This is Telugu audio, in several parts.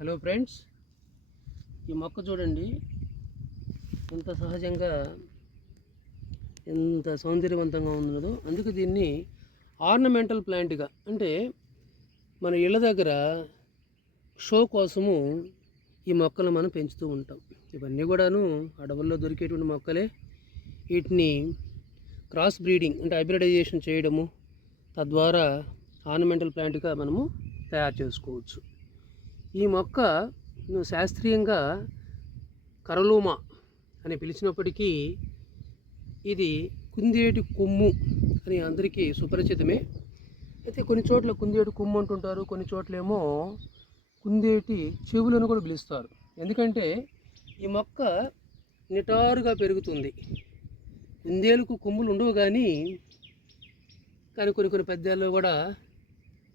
హలో ఫ్రెండ్స్ ఈ మొక్క చూడండి. ఎంత సహజంగా ఎంత సౌందర్యవంతంగా ఉన్నదో అందుకే దీన్ని ఆర్నమెంటల్ ప్లాంట్గా అంటే మన ఇళ్ళ దగ్గర షో కోసము ఈ మొక్కలు మనం పెంచుతూ ఉంటాం. ఇవన్నీ కూడాను అడవుల్లో దొరికేటువంటి మొక్కలే. వీటిని క్రాస్ బ్రీడింగ్ అంటే హైబ్రిడైజేషన్ చేయడము తద్వారా ఆర్నమెంటల్ ప్లాంట్గా మనము తయారు చేసుకోవచ్చు. ఈ మొక్క శాస్త్రీయంగా కరలూమ అని పిలిచినప్పటికీ ఇది కుందేటి కొమ్ము అని అందరికీ సుపరిచితమే. అయితే కొన్ని చోట్ల కుందేటి కొమ్ము అంటుంటారు కొన్ని చోట్లేమో కుందేటి చెవులను కూడా పిలుస్తారు. ఎందుకంటే ఈ మొక్క నిటారుగా పెరుగుతుంది. కుందేలుకు కొమ్ములు ఉండవు కానీ కానీ కొన్ని కొన్ని పద్యాల్లో కూడా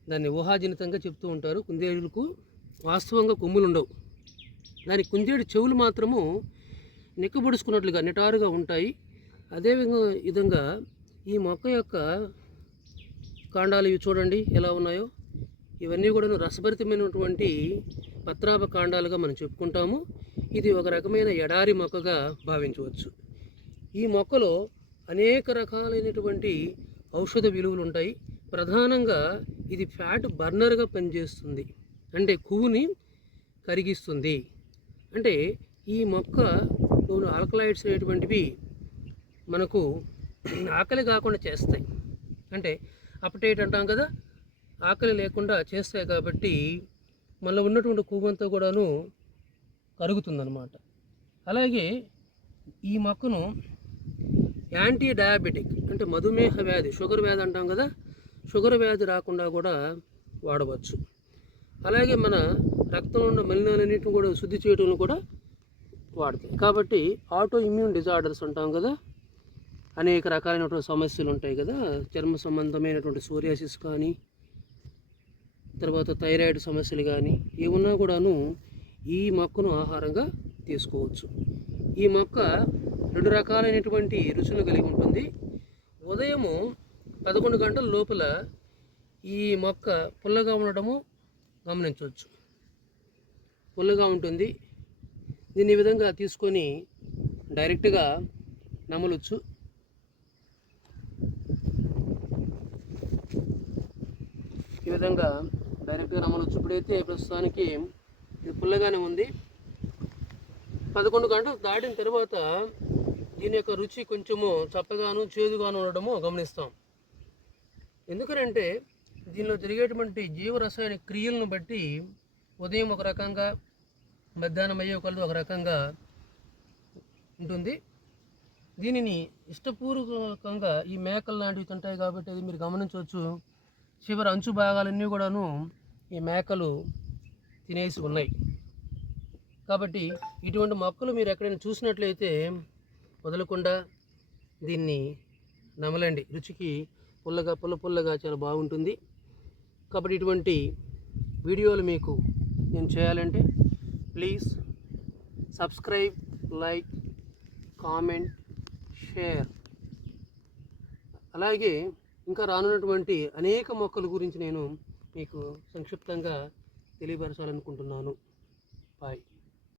దాన్ని ఊహాజనితంగా చెప్తూ ఉంటారు. కుందేలుకు వాస్తవంగా కొమ్ములు ఉండవు దాని కుందేడు చెవులు మాత్రము నిక్కబడుచుకున్నట్లుగా నిటారుగా ఉంటాయి. అదేవిధంగా విధంగా ఈ మొక్క యొక్క కాండాలు ఇవి చూడండి ఎలా ఉన్నాయో. ఇవన్నీ కూడా రసభరితమైనటువంటి పత్రాభ కాండాలుగా మనం చెప్పుకుంటాము. ఇది ఒక రకమైన ఎడారి మొక్కగా భావించవచ్చు. ఈ మొక్కలో అనేక రకాలైనటువంటి ఔషధ విలువలు ఉంటాయి ప్రధానంగా ఇది ఫ్యాట్ బర్నర్గా పనిచేస్తుంది. అంటే కొవ్వుని కరిగిస్తుంది. అంటే ఈ మొక్క ఆల్కలైడ్స్ అనేటువంటివి మనకు ఆకలి కాకుండా చేస్తాయి. అంటే అపటైట్ అంటాం కదా ఆకలి లేకుండా చేస్తాయి కాబట్టి మనలో ఉన్నటువంటి కొవ్వంతా కూడాను కరుగుతుందన్నమాట. అలాగే ఈ మొక్కను యాంటీ డయాబెటిక్ అంటే మధుమేహ వ్యాధి షుగర్ వ్యాధి అంటాం కదా షుగర్ వ్యాధి రాకుండా కూడా వాడవచ్చు. అలాగే మన రక్తంలో ఉన్న మలినాలన్నింటిని కూడా శుద్ధి చేయడంలో కూడా వాడుతాయి. కాబట్టి ఆటో ఇమ్యూన్ డిజార్డర్స్ అంటాం కదా అనేక రకాలైనటువంటి సమస్యలు ఉంటాయి కదా. చర్మ సంబంధమైనటువంటి సోరియాసిస్ కానీ తర్వాత థైరాయిడ్ సమస్యలు కానీ ఏమున్నా కూడాను ఈ మొక్కను ఆహారంగా తీసుకోవచ్చు. ఈ మొక్క రెండు రకాలైనటువంటి రుచులు కలిగి ఉంటుంది. ఉదయము పదకొండు గంటల లోపల ఈ మొక్క పుల్లగా ఉండడము గమనించవచ్చు. పుల్లగా ఉంటుంది. దీన్ని ఈ విధంగా తీసుకొని డైరెక్ట్గా నమలొచ్చు. ఈ విధంగా డైరెక్ట్గా నమలొచ్చు. ఇప్పుడైతే ప్రస్తుతానికి ఇది పుల్లగానే ఉంది. పదకొండు గంటలు దాటిన తర్వాత దీని యొక్క రుచి కొంచెము చప్పగాను చేదుగాను ఉండడము గమనిస్తాం. ఎందుకనంటే దీనిలో జరిగేటువంటి జీవరసాయన క్రియలను బట్టి ఉదయం ఒక రకంగా మధ్యాహ్నం అయ్యే కలదు ఒక రకంగా ఉంటుంది. దీనిని ఇష్టపూర్వకంగా ఈ మేకలు లాంటివి తింటాయి కాబట్టి అది మీరు గమనించవచ్చు. చివరి అంచు భాగాలన్నీ కూడాను ఈ మేకలు తినేసి ఉన్నాయి. కాబట్టి ఇటువంటి మొక్కలు మీరు ఎక్కడైనా చూసినట్లయితే వదలకుండా దీన్ని నమలండి. రుచికి పుల్లగా పుల్ల పుల్లగా చాలా బాగుంటుంది. కాబట్టి ఇటువంటి వీడియోలు మీకు నేను చేయాలంటే please subscribe like comment share. అలాగే ఇంకా రానున్నటువంటి అనేక మొక్కల గురించి నేను మీకు సంక్షిప్తంగా తెలియపరచాలనుకుంటున్నాను. బాయ్.